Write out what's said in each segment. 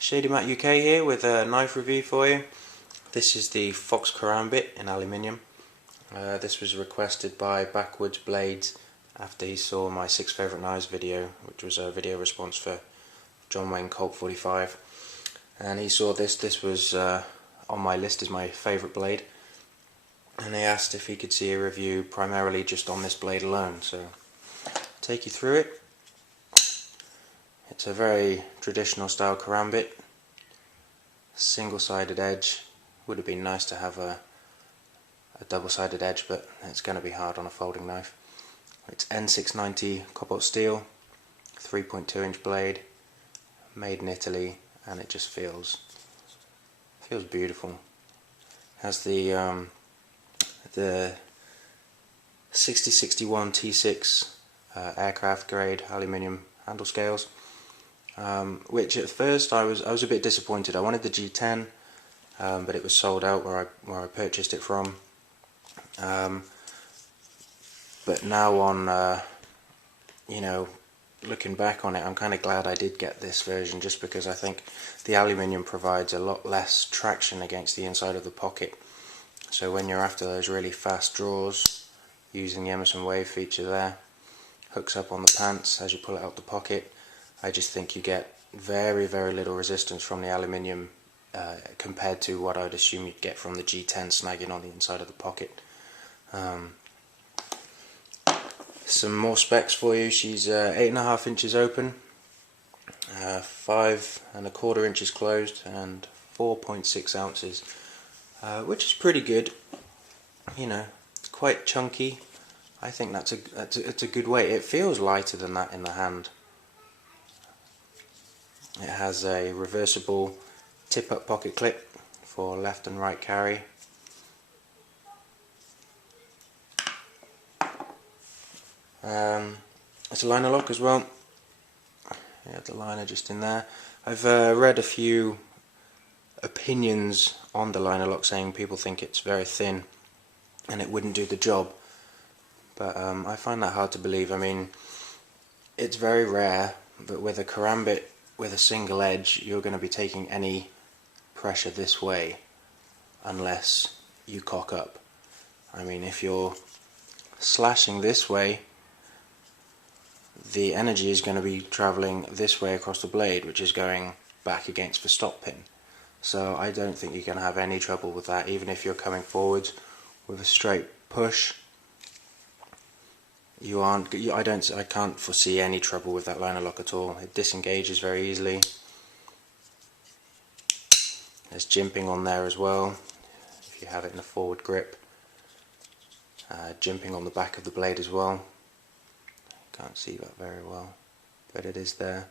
Shady Matt UK here with a knife review for you. This is the Fox Karambit in aluminium. This was requested by Backwoods Blades after he saw my 6 favourite knives video, which was a video response for John Wayne Colt 45. And he saw this. This was on my list as my favourite blade. And he asked if he could see a review primarily just on this blade alone. So I'll take you through it. It's a very traditional style karambit, single-sided edge. Would have been nice to have a double-sided edge, but it's going to be hard on a folding knife. It's N690 cobalt steel, 3.2 inch blade, made in Italy, and it just feels beautiful. It has the 6061 T6 aircraft grade aluminium handle scales. Which at first I was a bit disappointed. I wanted the G10, but it was sold out where I purchased it from. But now on looking back on it, I'm kind of glad I did get this version, just because I think the aluminium provides a lot less traction against the inside of the pocket. So when you're after those really fast draws, using the Emerson Wave feature there, hooks up on the pants as you pull it out the pocket. I just think you get very little resistance from the aluminium compared to what I'd assume you'd get from the G10 snagging on the inside of the pocket. Some more specs for you. She's 8.5 inches open, 5.25 inches closed, and 4.6 ounces, which is pretty good. You know, it's quite chunky. I think it's a good weight. It feels lighter than that in the hand. It has a reversible tip-up pocket clip for left and right carry. It's a liner lock as well. You have the liner just in there. I've read a few opinions on the liner lock saying people think it's very thin and it wouldn't do the job. But I find that hard to believe. I mean, it's very rare, but with a karambit with a single edge, you're going to be taking any pressure this way unless you cock up. I mean, if you're slashing this way, the energy is going to be travelling this way across the blade, which is going back against the stop pin. So I don't think you're going to have any trouble with that, even if you're coming forwards with a straight push. I can't foresee any trouble with that liner lock at all. It disengages very easily. There's jimping on there as well, if you have it in a forward grip. Jimping on the back of the blade as well. Can't see that very well, but it is there.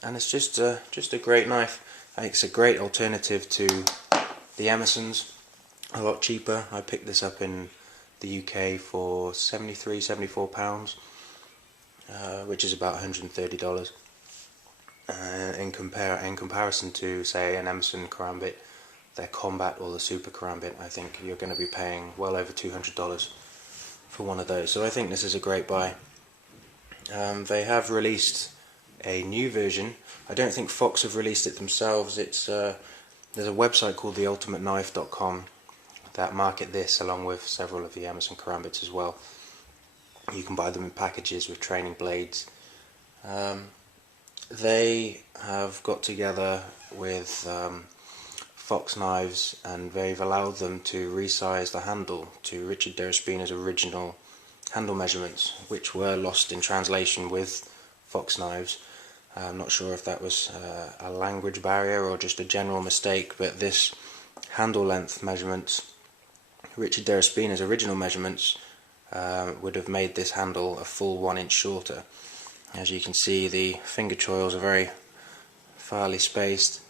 And it's just a great knife. I think it's a great alternative to the Emersons. A lot cheaper. I picked this up in the UK for £74, which is about $130. In comparison to, say, an Emerson Karambit, their Combat or the Super Karambit, I think you're going to be paying well over $200 for one of those. So I think this is a great buy. They have released a new version. I don't think Fox have released it themselves. It's there's a website called theultimateknife.com that market this along with several of the Emerson Karambits as well. You can buy them in packages with training blades. They have got together with Fox Knives, and they've allowed them to resize the handle to Richard Deraspina's original handle measurements, which were lost in translation with Fox Knives. I'm not sure if that was a language barrier or just a general mistake, but this handle length measurements, Richard Deraspina's original measurements, would have made this handle a full 1 inch shorter. As you can see, the finger choils are very farly spaced.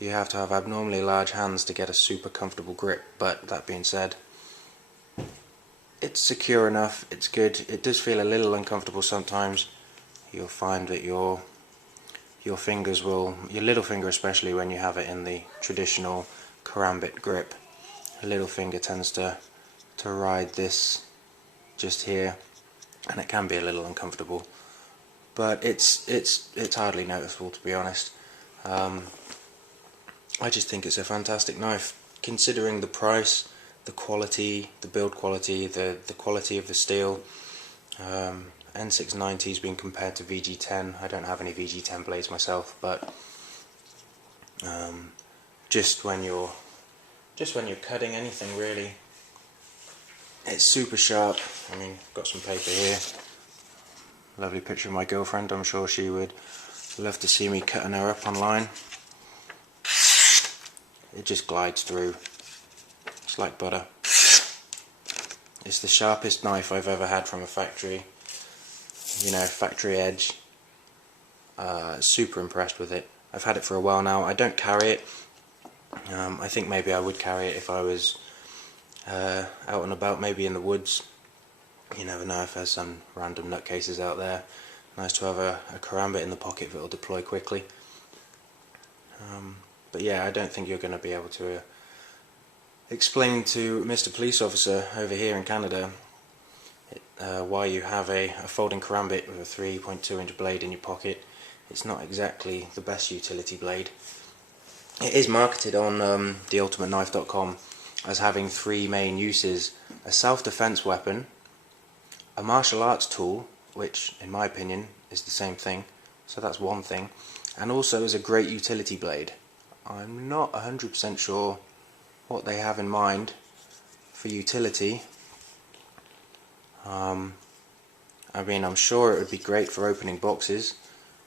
You have to have abnormally large hands to get a super comfortable grip, but that being said, it's secure enough, it's good. It does feel a little uncomfortable sometimes. You'll find that your fingers will, your little finger especially when you have it in the traditional karambit grip, a little finger tends to ride this just here, and it can be a little uncomfortable. but it's hardly noticeable, to be honest. I just think it's a fantastic knife, considering the price, the quality, the build quality, the quality of the steel. N690 has been compared to VG10. I don't have any VG10 blades myself, but just when you're cutting anything, really, it's super sharp. I mean, I've got some paper here. Lovely picture of my girlfriend. I'm sure she would love to see me cutting her up online. It just glides through. It's like butter. It's the sharpest knife I've ever had from a factory. You know, factory edge. Super impressed with it. I've had it for a while now. I don't carry it. I think maybe I would carry it if I was out and about, maybe in the woods. You never know if there's some random nutcases out there. Nice to have a karambit in the pocket that will deploy quickly. But yeah, I don't think you're going to be able to explain to Mr. Police Officer over here in Canada why you have a folding karambit with a 3.2 inch blade in your pocket. It's not exactly the best utility blade. It is marketed on theultimateknife.com as having three main uses: a self-defense weapon, a martial arts tool, which in my opinion is the same thing, so that's one thing, and also as a great utility blade. I'm not 100% sure what they have in mind for utility. I mean, I'm sure it would be great for opening boxes,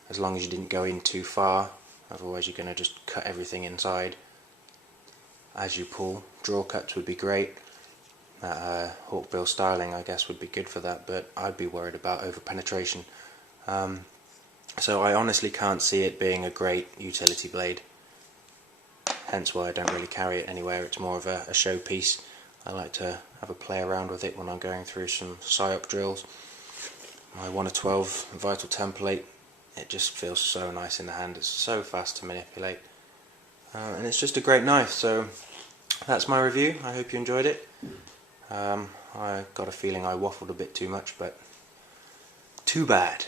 as long as you didn't go in too far, otherwise you're going to just cut everything inside as you pull. Draw cuts would be great. Hawkbill styling, I guess, would be good for that, but I'd be worried about over penetration. So I honestly can't see it being a great utility blade, hence why I don't really carry it anywhere. It's more of a showpiece. I like to have a play around with it when I'm going through some psyop drills. My 1/12 Vital template, it just feels so nice in the hand. It's so fast to manipulate, and it's just a great knife. So that's my review. I hope you enjoyed it. I got a feeling I waffled a bit too much, but too bad.